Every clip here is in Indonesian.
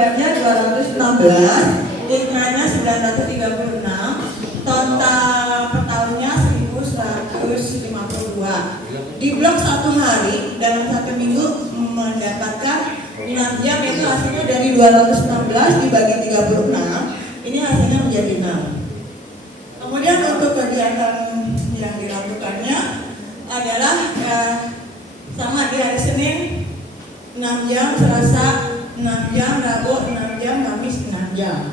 bebannya 216, ikannya 936, total per tahunnya 1152. Di blok 1 hari dalam 1 minggu mendapatkan 6 jam, yaitu hasilnya dari 216 dibagi 36, ini hasilnya menjadi 6. Kemudian untuk kegiatan yang dilakukannya adalah sama di hari Senin 6 jam, Selasa 6 jam, Rabu 6 jam, Kamis 6 jam.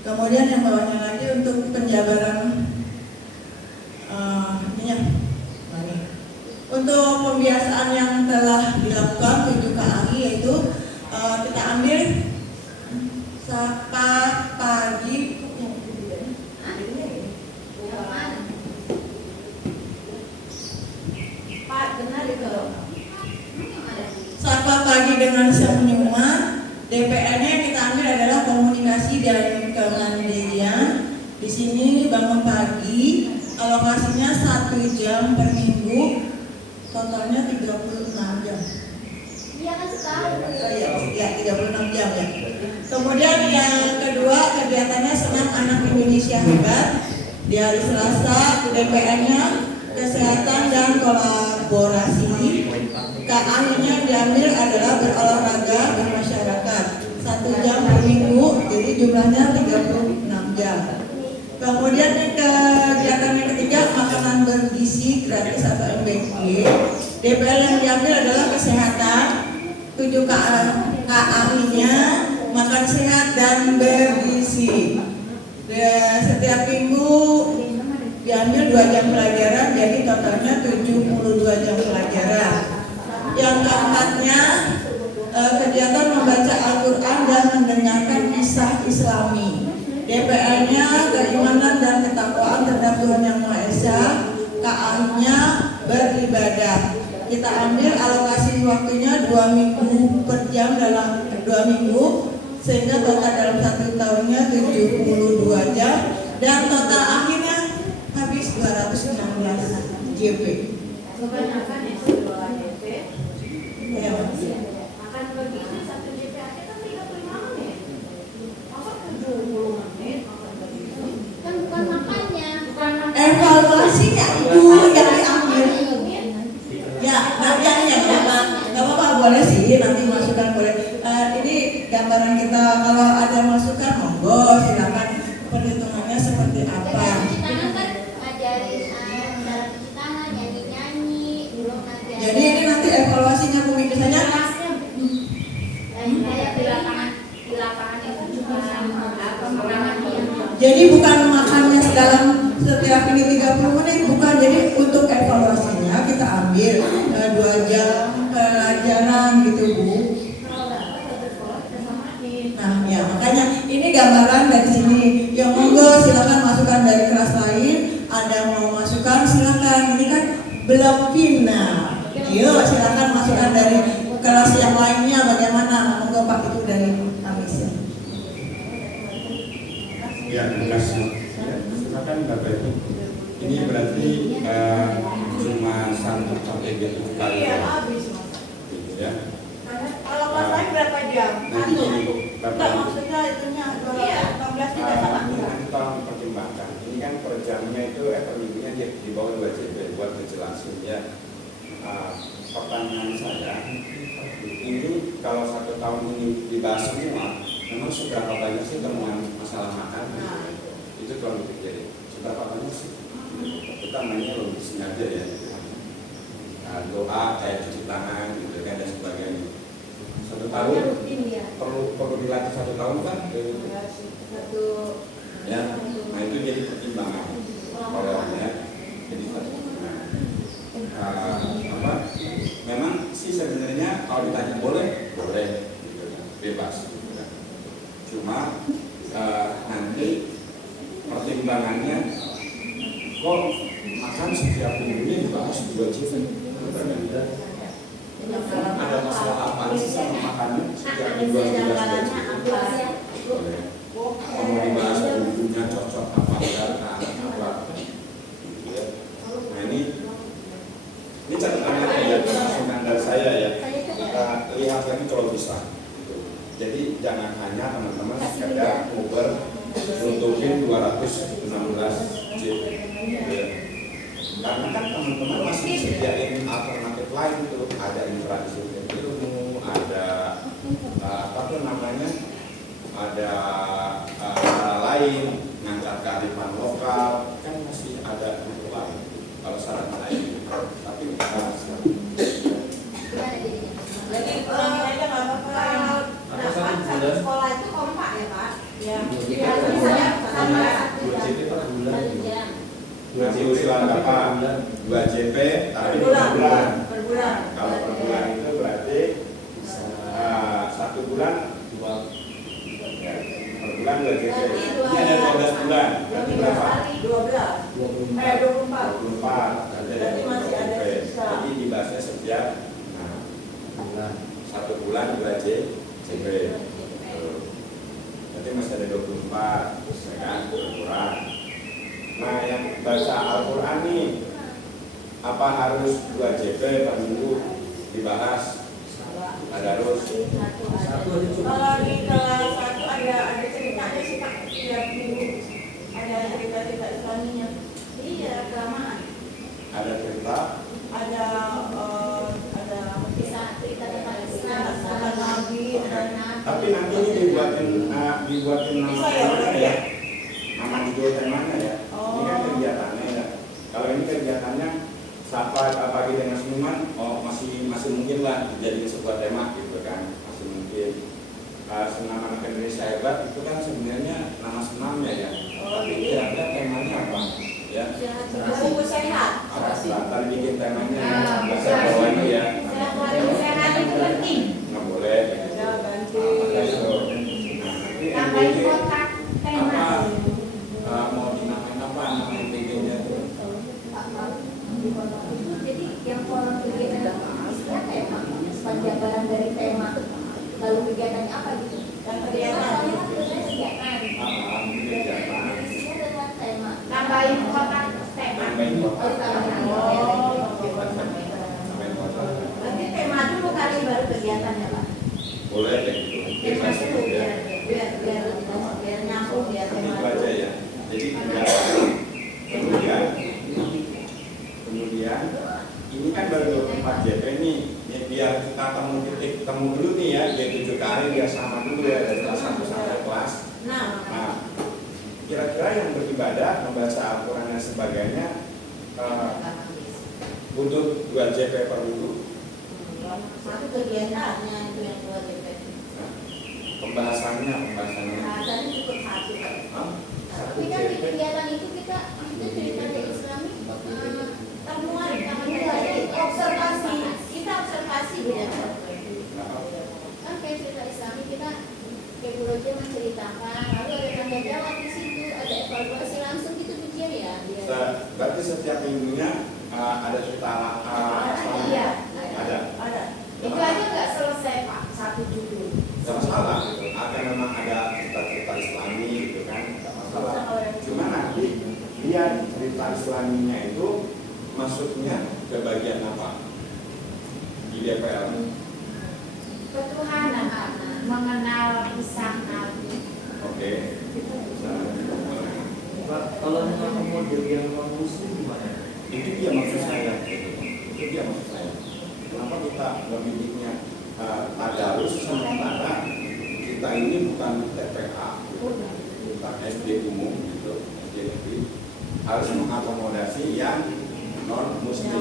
Kemudian yang bawahnya lagi untuk penjabaran untuk pembiasaan yang telah dilakukan 7 KAI, yaitu kita ambil sapa pagi sapa pagi dengan senyuman. DPR-nya yang kita ambil adalah komunikasi dan kemandirian. Di sini bangun pagi, alokasinya 1 jam per minggu, totalnya 36 jam. Iya kan setahun. Iya, 36 jam ya. Kemudian yang kedua, kegiatannya Senam Anak Indonesia Hebat. Di hari Selasa, DPR-nya kesehatan dan kolaborasi. KA-nya diambil adalah berolahraga bermasyarakat, 1 jam per minggu, jadi jumlahnya 36 jam. Kemudian kegiatan yang ketiga, makanan bergizi gratis atau MBG. DPR yang diambil adalah kesehatan, 7 KA-nya makan sehat dan bergizi. Setiap minggu diambil 2 jam pelajaran, jadi totalnya 72 jam pelajaran. Yang keempatnya, kegiatan membaca Al-Quran dan mendengarkan kisah Islami. DPR-nya keimanan dan ketakwaan terhadap Tuhan Yang Maha Esa. KA-nya beribadah. Kita ambil alokasi waktunya 2 minggu per jam dalam 2 minggu, sehingga total dalam 1 tahunnya 72 jam, dan total akhirnya habis 216 JP. Kebanyakan ya 2 JP. Ya. Makan bergizi 1 JP aja kan 35 menit. Masa 70 menit makan bergizi? Kan bukan makannya. Evaluasinya itu yang diambil. Ya, nantinya nggak apa-apa, boleh sih nanti masukan boleh. Ini gambaran kita, kalau ada masukan monggo silakan, perhitungannya seperti apa. Cuci tangan kan ngajarin cara cuci tangan, nyanyi-nyanyi, belum nanti. Jadi ini nanti evaluasinya Bu Miki saja. Kayak di lapangan itu juga pengurangan yang. Jadi bukan makannya dalam setiap ini 30 menit, bukan. Jadi untuk evaluasinya kita ambil 2 jam pelajaran gitu Bu. Nah ya, makanya ini gambaran dari sini. Yang monggo silakan masukan dari kelas lain. Ada mau masukan silakan. Ini kan belum final. Yuk silakan masukan dari kelas yang lainnya bagaimana. Monggo Pak, itu dari Kamis. Ya, terima kasih. Silakan Bapak Ibu. Ini berarti cuma 1 gitu kali. Iya, habis. Gitu ya. Kalau kelas lain berapa jam? Nanti ini Bu, Enggak, Bapak Ibu. maksudnya itunya 216 tidak sama. Nanti tolong pertimbangkan. Ini kan per jamnya itu per minggunya di bawah 2 JP buat ngejelasin ya. Pertanyaan saya, ini kalau 1 tahun ini dibahas semua, memang seberapa banyak sih temuan masalah makan? Itu tolong dipikirin. Seberapa banyak sih? Kita mainnya logisnya aja ya. Doa kayak cuci tangan gitu kan dan sebagainya. 1 tahun perlu dilatih 1 tahun kan? Ya, nah itu jadi pertimbangan oleh orangnya. Jadi memang sih sebenarnya kalau ditanya boleh, gitu kan, bebas. Gitu kan. Cuma nanti pertimbangannya kok makan setiap minggunya dibahas 2 JP. Ada masalah apa sih sama makannya setiap minggu dibahas 2 JP? Mau dibahas bumbunya cocok apa enggak, apa gitu ya. Nah ini catatan dari saya ya. Kita lihat lagi kalau bisa gitu. Jadi jangan hanya teman-teman sekedar Uber nutupin 216 JP. Karena kan teman-teman masih sediain alternatif lain tuh, ada infrastruktur ilmu, ada apa tuh namanya, ada cara lain ngangkat kearifan lokal, kan masih ada itu lain. Kalau saran saya, tapi Jadi pulang aja nggak apa-apa. Nah, Pak, satu sekolah itu kompak ya Pak? Ya. Ya, misalnya sama satu 2 JP per bulan. nanti usulan Bapak 2 JP tapi Per per bulan. bulan. Per bulan. Kalau per bulan itu berarti 1 bulan 2 ya, per bulan 2 JP. Ini ada 12 bulan. Berarti berapa? 12. 24. 24. Berarti masih ada sisa. Jadi dibahasnya setiap Bulan. 1 bulan 2 JP. Berarti masih ada 24, ya kan? Berkurang. Nah, yang baca Al-Quran nih, apa harus 2 JP per minggu dibahas? Ada harus. Satu aja cukup. Kalau di kelas 1 ada ceritanya sih Pak, tiap minggu ada cerita-cerita Islaminya. Iya, kelamaan. Ada cerita. Ada Bisa cerita tentang Islam, ada Nabi, ada Tapi nanti ini dibuatin nama Bisa ya, temanya Pak? ya. Nama judul temanya ya. Ini kan kegiatannya ya. Kalau ini kegiatannya Sapa pagi dengan senyuman, masih mungkin lah dijadiin sebuah tema gitu kan, masih mungkin. Senam anak Indonesia hebat itu kan sebenarnya nama senamnya ya. Tapi kira-kira temanya apa? Ya. Bumbu sehat. Tadi bikin temanya bahasa Jawa ini ya. sehat itu penting. Nggak boleh. Ya, ganti. Tambahin kotak tema. Mau dinamain apa? Nama PG-nya itu. Jadi yang kolom kegiatan istilah tema, sepanjang barang dari tema. Lalu kegiatannya apa gitu? Yang kegiatan. Kegiatan. Kegiatan. Isinya dengan tema. Tambahin kotak tema. Tambahin kotak. Tambahin Tambahin kotak. Berarti tema dulu kali baru kegiatannya Pak. Boleh kayak gitu. Tema Bebas dulu ya. biar nyambung biar tema. Itu aja ya. Jadi kemudian ini kan baru 24 JP nih. Ya, biar kita temu dulu nih ya, dia 7 kali biar sama dulu ya dari kelas 1 sampai kelas. Nah, Kira-kira yang beribadah, membaca Al-Quran dan sebagainya butuh 2 JP per minggu. Satu kegiatannya itu yang 2 JP. Pembahasannya. Bahasanya cukup satu Pak. Hah? Tapi kan di kegiatan itu kita maksudnya cerita dari Islami temuan observasi kita observasi ya kan kayak cerita Islami kita kayak Bu Roja menceritakan lalu ada tanda jawab di situ ada evaluasi langsung gitu Bu Cia ya Berarti setiap minggunya ada cerita iya ada. itu aja nggak selesai Pak satu judul Gak masalah gitu. Memang ada cerita-cerita Islami gitu kan, gak masalah. Cuma nanti dia cerita Islaminya itu masuknya ke bagian apa di DPL? ketuhanan Pak mengenal kisah Nabi. Oke. Pak, kalau mengakomodir yang non muslim gimana? Itu dia maksud saya. Gitu. Itu dia maksud saya. Kenapa kita memilihnya tadarus sementara kita ini bukan TPA, bukan SD umum gitu, SD negeri, harus mengakomodasi yang non muslim.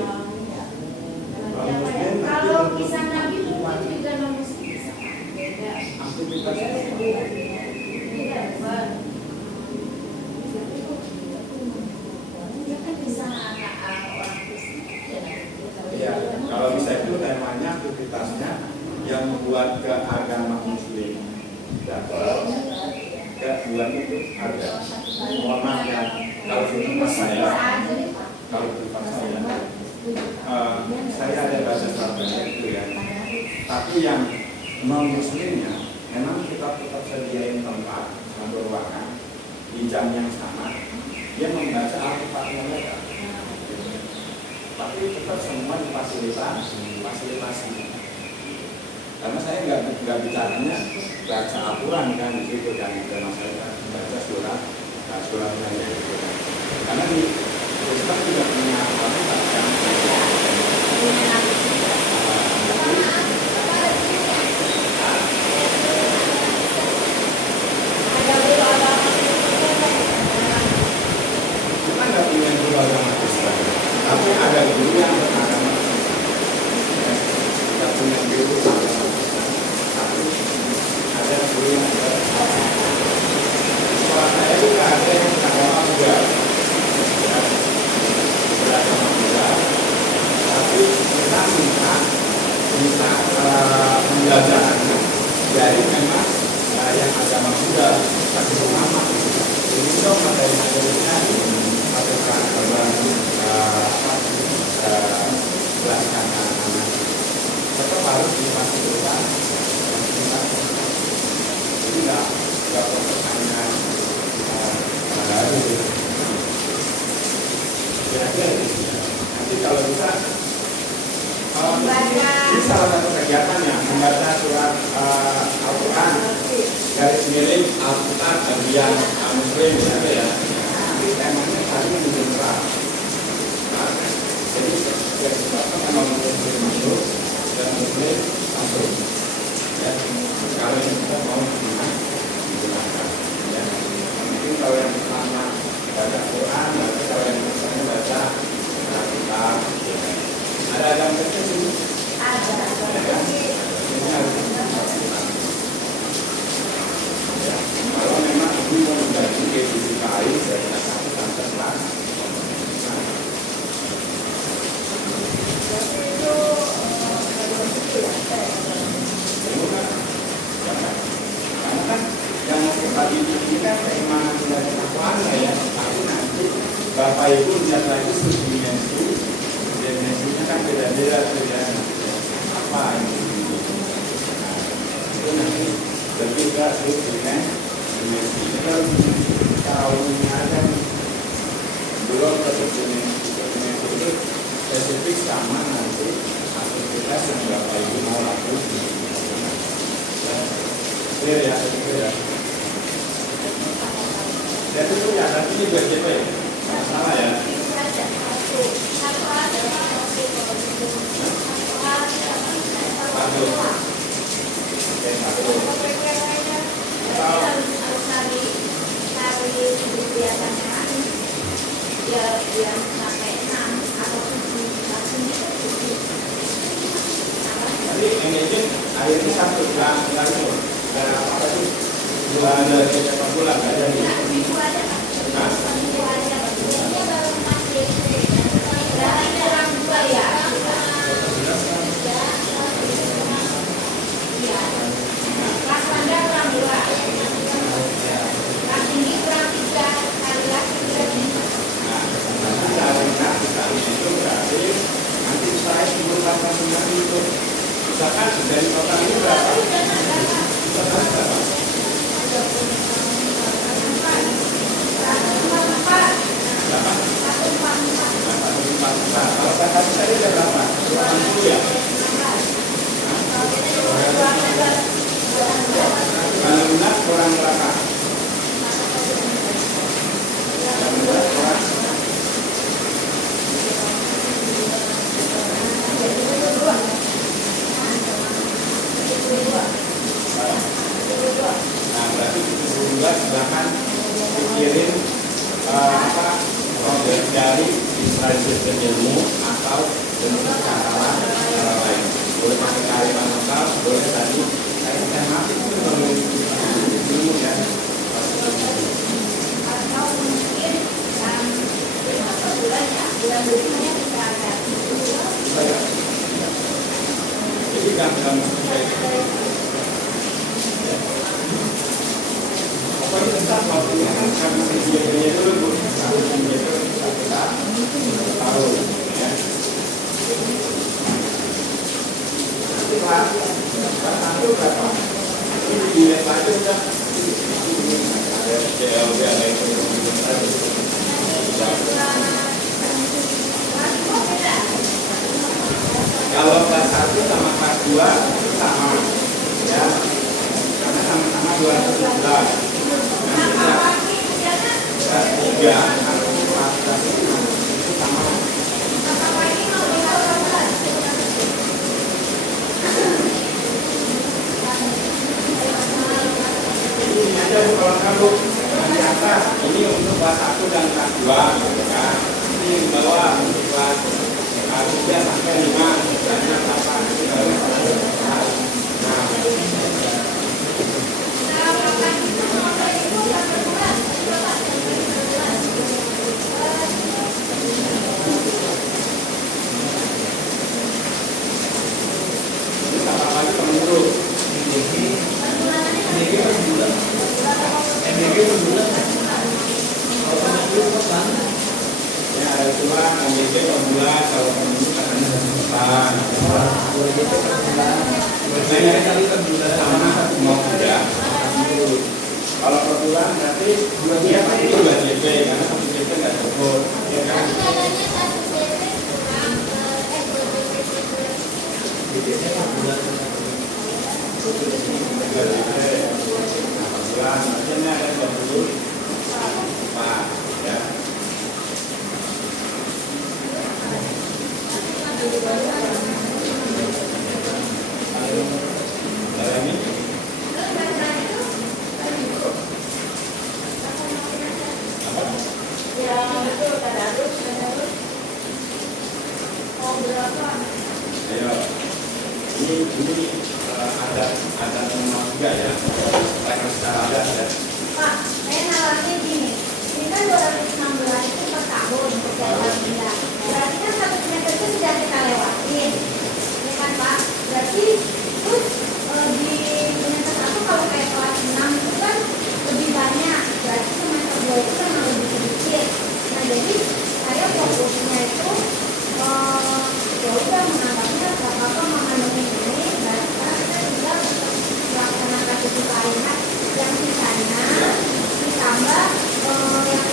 Kalau kisah Nabi mungkin juga non muslim beda. Aktivitas Beda, Pak. Dia kan bisa anak orang Kristen. ya, kalau bisa itu temanya aktivitasnya yang membuat ke agama muslim dapat ke bulan itu ada. Mohon maaf ya, kalau di tempat saya saya ada baca strategi itu ya. Tapi yang non muslimnya memang kita tetap sediain tempat atau ruangan di jam yang sama dia membaca Al-Fatihah mereka. Tapi tetap semua difasilitasi. Karena saya nggak bicaranya baca aturan kan di situ kan, ada masalah baca suratnya gitu kan. Karena di Islam tidak punya aturan kan. Kita nggak punya guru agama Islam, tapi ada guru yang beragama Islam. Kita punya guru agama Islam, tapi ada guru yang beragama. Sekolah saya juga ada yang beragama juga, beragama juga. Tapi kita minta pembelajarannya dari memang yang agama Buddha, tapi ulama. Jadi dong materi-materinya apakah jelaskan anak-anak tetap harus dipastikan. Jadi nggak pertanyaan kira-kira nanti kalau bisa ini salah satu kegiatannya membaca surat Al-Quran garis miring Al-Quran bagian Muslim misalnya ya. Nanti temanya hari ini general. Jadi kita memang Muslim masuk dan Muslim masuk. Ya, kalau yang kita mau digunakan. Ya, mungkin kalau yang pertama baca Quran, kalau yang pertama baca kitab. Ada kecil sini? Ada. Kalau memang ibu mau membagi KPI dari satu sampai 4. Karena kan yang tadi ini kan keimanan dari akuannya ya, tapi nanti Bapak Ibu lihat lagi subdimensi. Dimensinya kan beda-beda tuh ya, apa ini? Nah, itu nanti lebih ke dimensi. Kita cara umumnya aja belum ke dimensi itu spesifik sama nanti aktivitas yang Bapak Ibu mau lakukan. Clear ya, clear ya. Dan itu ya nanti ini BJP masalah ya. Jadi ini akhirnya satu bulan lagi, dan apa itu bulan dari berapa bulan aja nih? Misalkan dari total ini berapa? Kalau kata tadi berapa? 80 ya? Kalau benar kurang berapa? Nah, berarti 72 silahkan pikirin proses dari distransfer ilmu atau bentuk cara lain. Boleh pakai kalimat lokal, boleh tadi kayak tematik itu perlu ilmu ya. Atau mungkin bulan berikutnya kita akan Jadi gampang pokoknya tetap waktunya kan karena sedianya dulu harus menjadi kita tahu ya. Nanti kelas satu berapa? Ini dilihat lagi udah ada CLB ada ekonomi kalau kelas 1 sama kelas 2 sama 14. Berapa lagi kegiatan? Kelas 3 atau kelas 5 itu sama. Berapa lagi mau berapa? Ini aja Bu, kalau kamu di atas ini untuk kelas 1 dan kelas 2 gitu kan. Ini yang bawah untuk kelas 3 sampai 5 misalnya berapa nanti kalau nah ini apa lagi temen dulu ya ada cuma MBG per bulan kalau kamu kan ada depan sama mau kerja kalau per bulan berarti 2 dia pasti 2 JP karena 1 JP nggak cukup ya kan bulan artinya ada 20 ya. Kalau ini ayo ini ada nomor juga ya mereka secara adat ya. Pak, saya nawarnya gini, ini kan 216 itu per tahun untuk jadwal kita. Berarti kan 1 semester itu sudah kita lewatin, ya kan Pak? Berarti terus di semester 1 kalau kayak kelas 6 itu kan lebih banyak, berarti semester 2 itu kan lebih sedikit. Nah jadi saya fokusnya itu ya udah menganggapnya Bapak mengandungi ini, berarti sekarang kita sudah melaksanakan tugas lainnya yang sisanya ditambah yang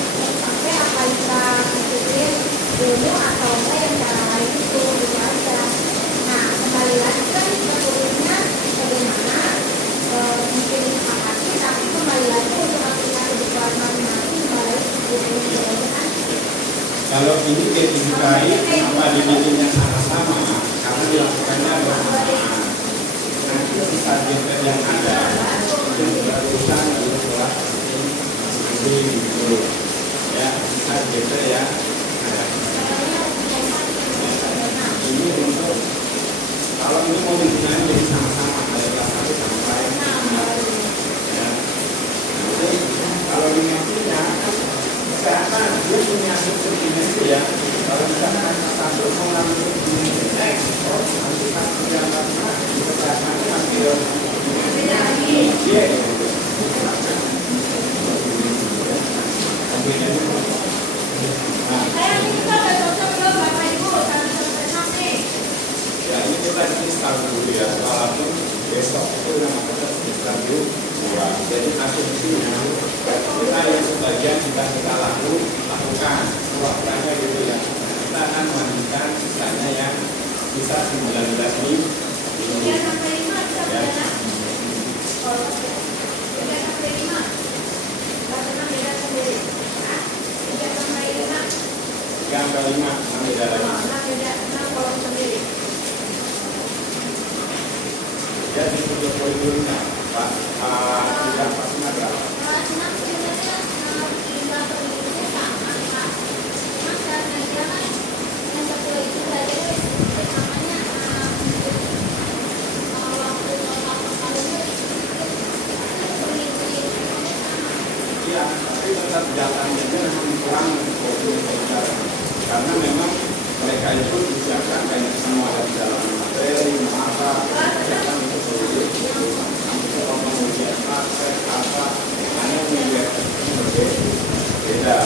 sampai apa kita ikutin dulu atau enggak yang cara lain itu gitu aja. Nah kembali lagi kan sebetulnya bagaimana mungkin disepakati tapi kembali lagi untuk aplikasi kebutuhan masing-masing kembali kebutuhan. Kalau ini didikai apa didikannya sama karena dilakukannya bersamaan. Nanti sisa JP yang ada itu berurusan dengan kelas ini dulu ya sisa JP ya ada. Ini untuk kalau ini mau digunakan jadi sama-sama dari kelas 1 sampai 5 ya. Jadi kalau dimensinya kesehatan dia punya subdimensi ya. Kalau misalkan satu mengambil dimensi X, nanti satu yang di kesehatan ambil dimensi Y. Saya ini kita udah cocok belum Bapak Ibu sampai sampai. Ya ini kita install dulu ya, walaupun besok itu memang kita install dulu. Jadi asumsinya kita yang sebagian sudah kita lakukan, waktunya gitu ya. Kita akan melanjutkan sisanya yang bisa 19 minggu. 3 sampai 5 bisa Ya. berjalan. Kalau 3 sampai 5 bagaimana beda sendiri? 3 sampai 5 Yang kelima, nanti ada lagi. beda kalau sendiri. Ya di kurikulumnya, Pak. Tidak pasti ada. Kelas 6 sebenarnya jumlah penduduknya sama Pak. Cuma karena dia kan yang satu itu dari namanya waktu Iya, tapi tetap datanya memang kurang karena memang mereka itu disiapkan kayak semua ada di dalam materi, apa, kan itu sulit. Kalau kemudian praktek apa, hanya melihat beda.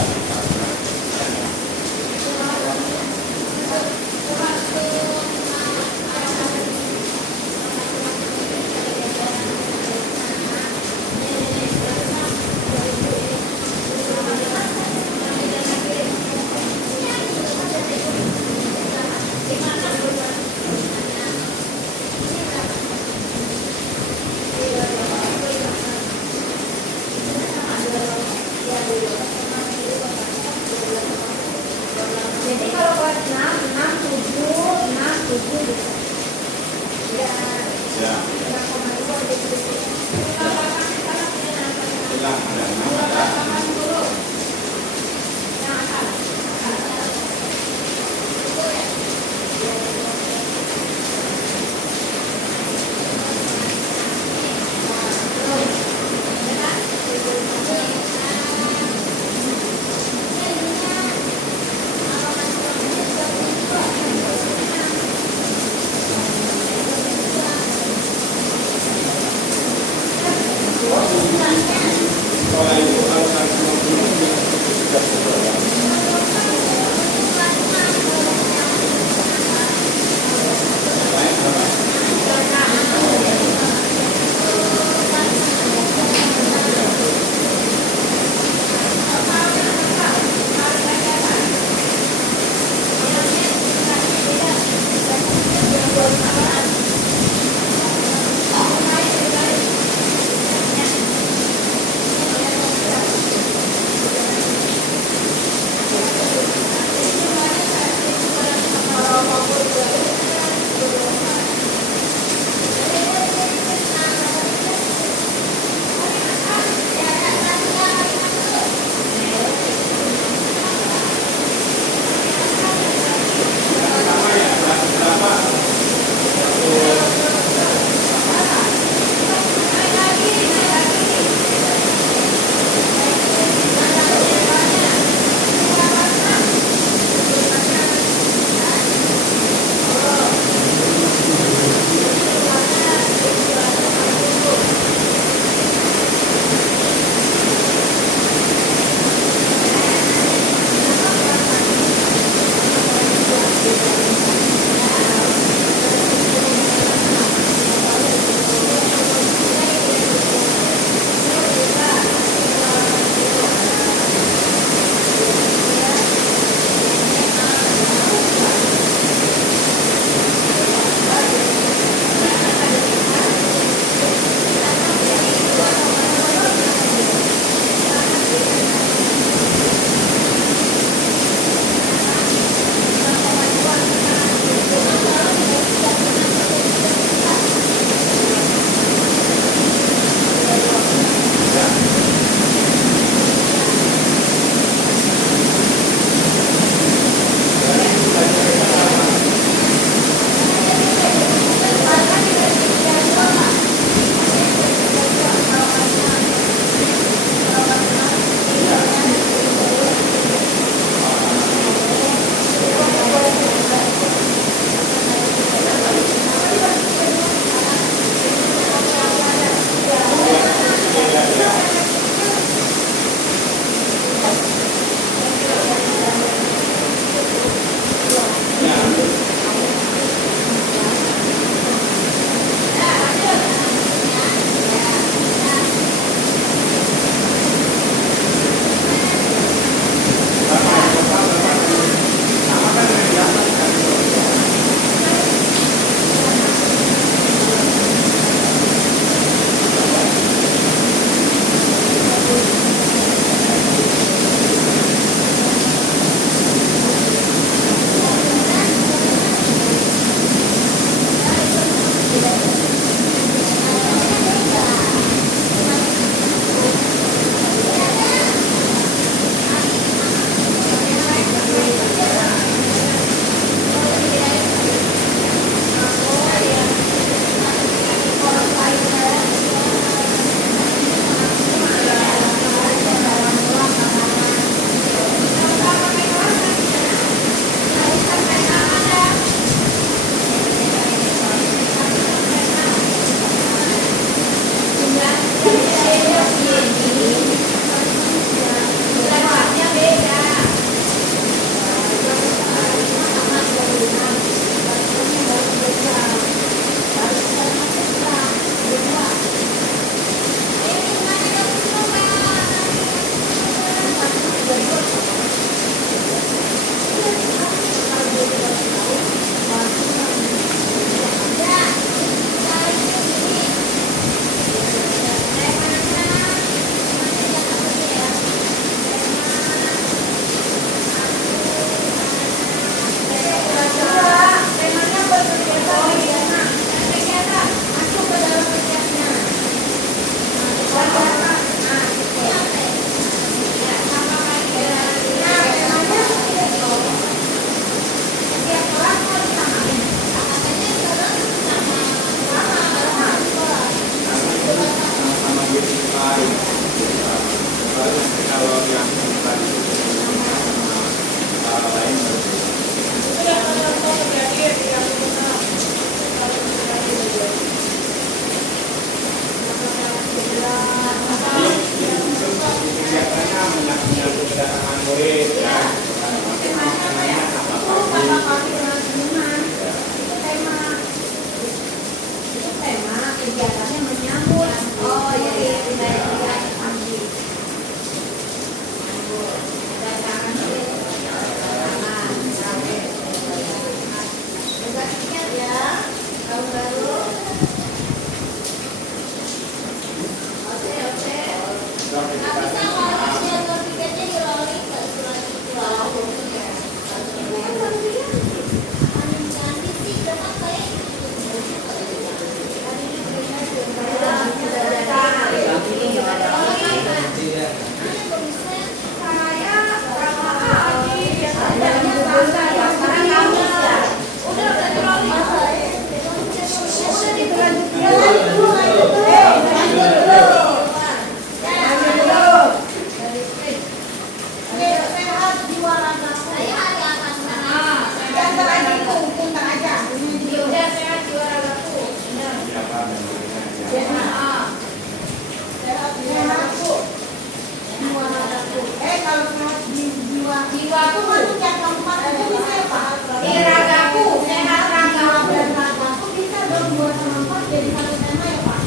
jiwaku masuk yang keempat aja bisa ya Pak? Ragaku, sehat ragaku dan ragaku bisa dong 2 sama 4 jadi satu tema ya Pak?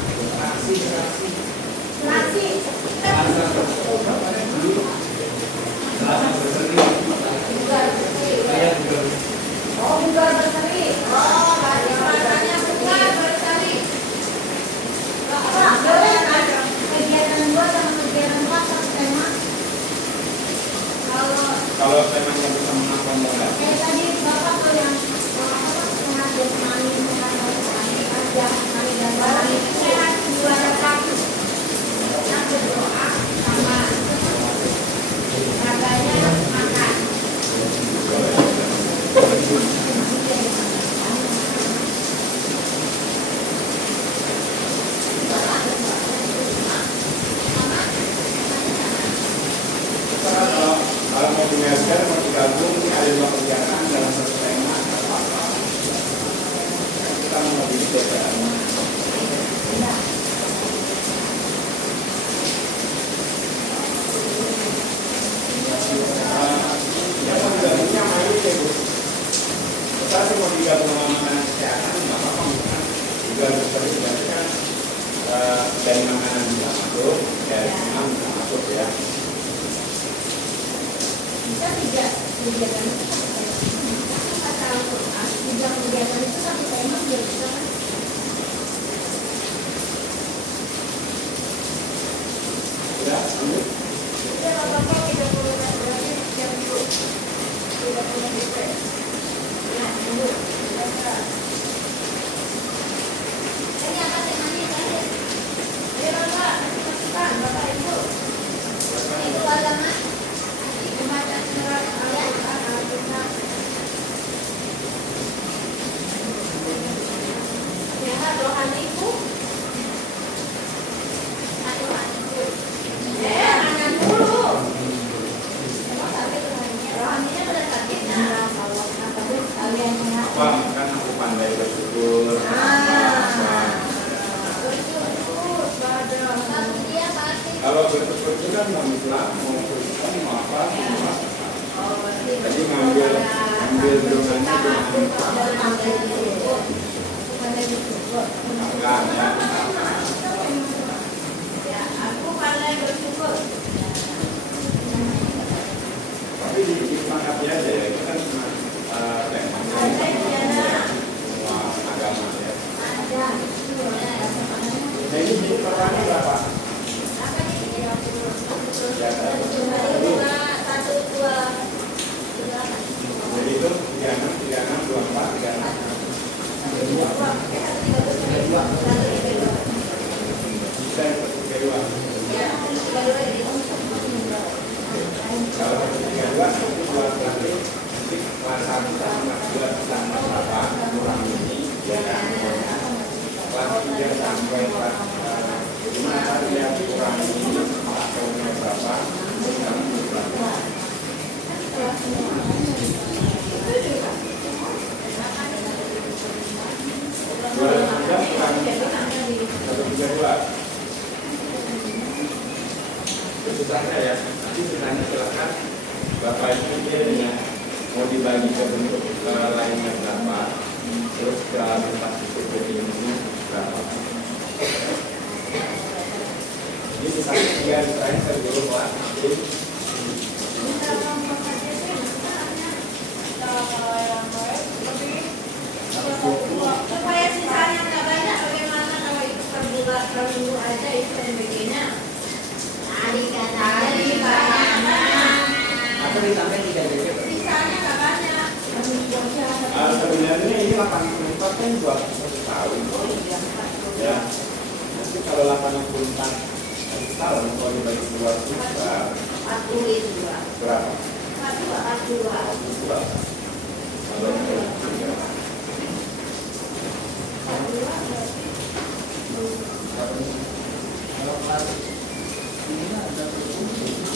Serasi. Oh, bugar berseri. Oh, berarti makanya bugar berseri. Pak, boleh kan? Kegiatan 2 sama kegiatan 4 satu tema? Kalau temanya bisa menangkan modal. Tadi Bapak tuh yang sehat jasmani, sehat rohani, jasmani dan rohani itu sehat jiwa dan raga. Yang berdoa sama raganya makan. Kalau mau dimeasure, mau digabung, ini ada 2 kegiatan dalam satu tema, nggak apa-apa. Kita mau DPR. Ya mau digabungnya sama ini ya Bu. Kita sih mau digabung sama makanan kesehatan, nggak apa-apa bukan. Juga seperti berarti kan dari makanan bisa masuk, dari senam bisa masuk ya. Bisa tidak kegiatan itu satu tema. Kata Al-Quran, tiga kegiatan itu satu tema biar bisa kan? Sudah, lanjut. Udah Bapak 30 menit berarti jam 30 menit. Ya, tunggu. Ini apa temanya tadi? Ayo Bapak, kasih masukan Bapak Ibu. Itu agama. Membaca surat Al-Quran Al-Quran. Sehat rohaniku. Satu hatiku. Jangan dulu. Emang sakit rohaninya? Rohaninya udah sakit nah. Kalau terus kalian sehat. Apa kan aku pandai bersyukur. Bersyukur pada satu dia pasti. Kalau bersyukur itu kan mau Islam, mau Kristen, mau apa, mau apa. Jadi ngambil doanya dengan ya, aku pandai bersyukur. tapi disepakati aja ya, itu kan cuma temanya semua agama ya. Jadi perannya berapa? Ya, jadi itu 36, 24, 36. Bisa seperti kedua. Kalau 32 itu buat berarti nanti kelas 1 sama kelas 2 sama kelas 8 kurang ini ya kan. Kelas 3 sampai kelas 5 tadi ya kurang ini tahunnya berapa? Itu saja ya. Nanti sisanya silakan Bapak Ibu dia mau dibagi ke bentuk lainnya berapa, terus ke tempat seperti ini berapa. Ini sisanya 3 terakhir saya dulu Pak. Supaya sisanya nggak banyak, bagaimana kalau itu per minggu aja itu begini. Tadi banyak. Atau ditambah 3 JP? Sisanya nggak banyak. Sebenarnya ini 84 kan 21 tahun. Ya. Nanti kalau 84 tahun kalau dibagi 2 juta 40 itu berapa? 42. Kalau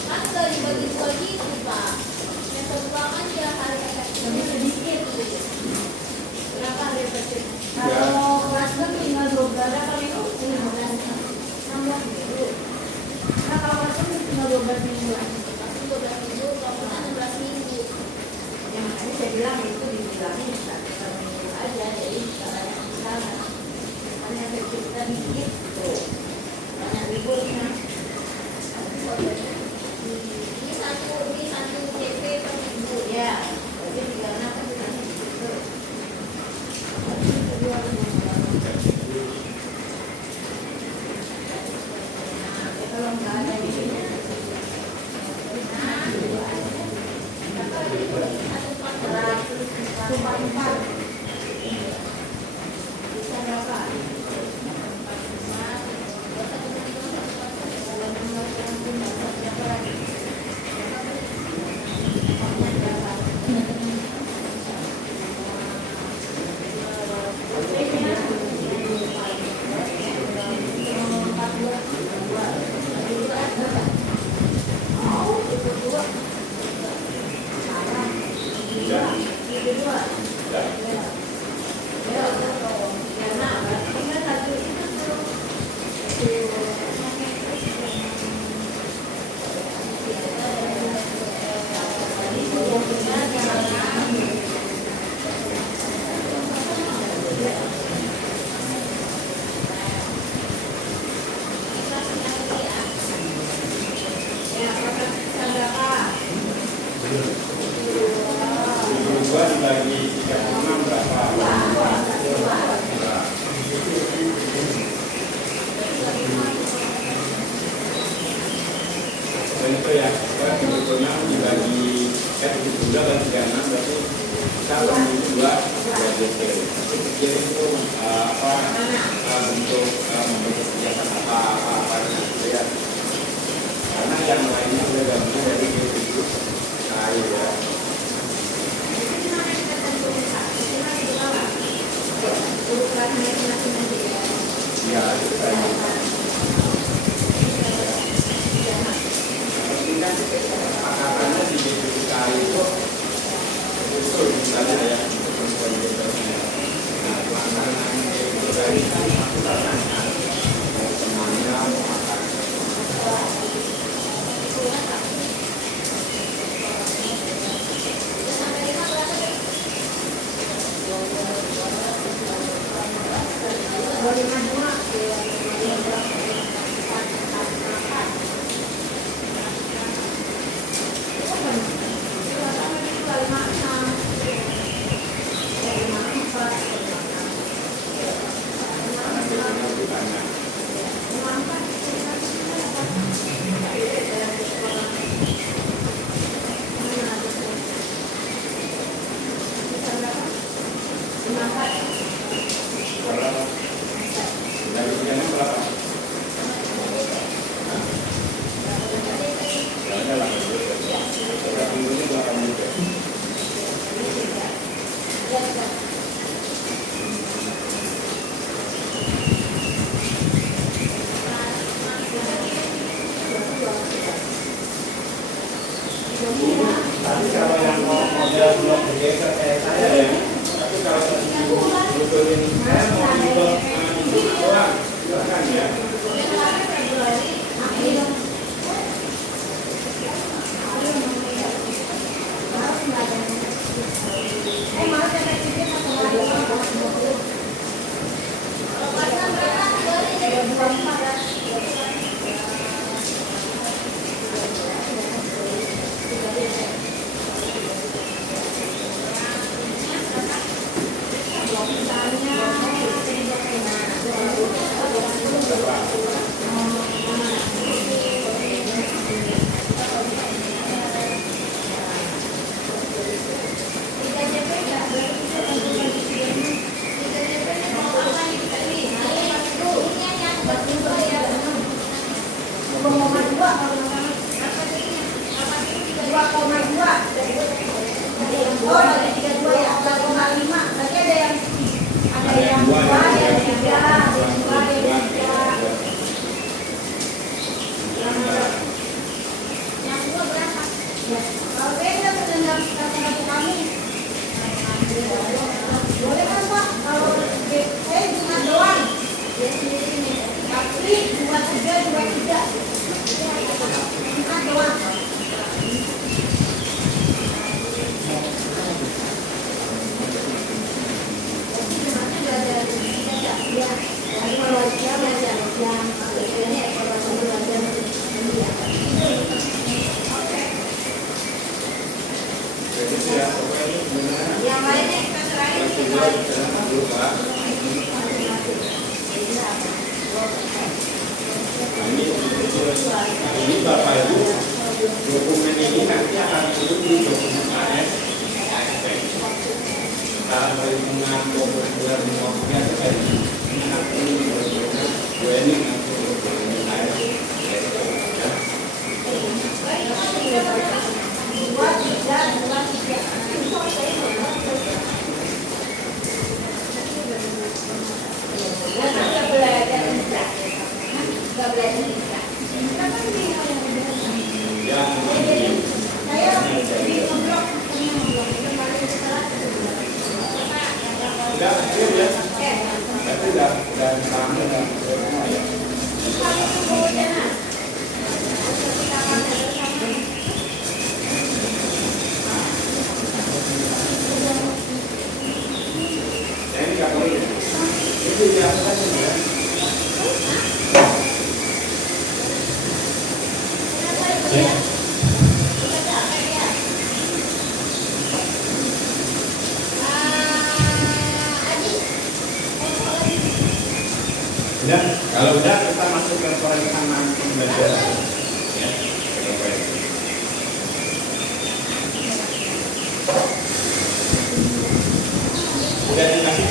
Kan udah dibagi-bagi itu Pak. Yang kedua kan dia hari efektifnya sedikit gitu. Berapa hari efektif? Kalau kelas kan tinggal 12 kali itu 16 minggu. Nah kalau kelas kan tinggal 12 minggu. Pasti 12 minggu, kalau kita 16 minggu. bilang itu dibilangin bisa minggu aja, jadi bisa banyak undangan. Makanya saya cerita dikit gitu, banyak liburnya. Ini satu CP per minggu ya, jadi 36 kan bisa gitu. Kalau nggak ada di sini, bisa berapa? Dua dibagi 36 berapa? Itu ya, 36 dibagi 72 dan 36 berarti kita bagi 2 jadi itu bentuk kegiatan apa ya. Karena yang lainnya sudah gabung dari itu kayu ya. Ya, itu kayu. Akatannya di BPK itu misalnya ya nah pelaksanaan BPK itu aku tanyakan temannya mau makan tapi kalau yang model blok bergeser kayak saya ya, tapi kalau sebetulnya saya mau dibuat orang silakan ya. dulu Pak. Ini Bapak Ibu, dokumen ini nanti akan turun di dokumen AS. Kalau perhitungan dokumen bulan Oktober itu dua ini nanti dokumen AS. Udah, kalau udah kita masuk ke pemeriksaan pembelajaran. Ya, udah dikasih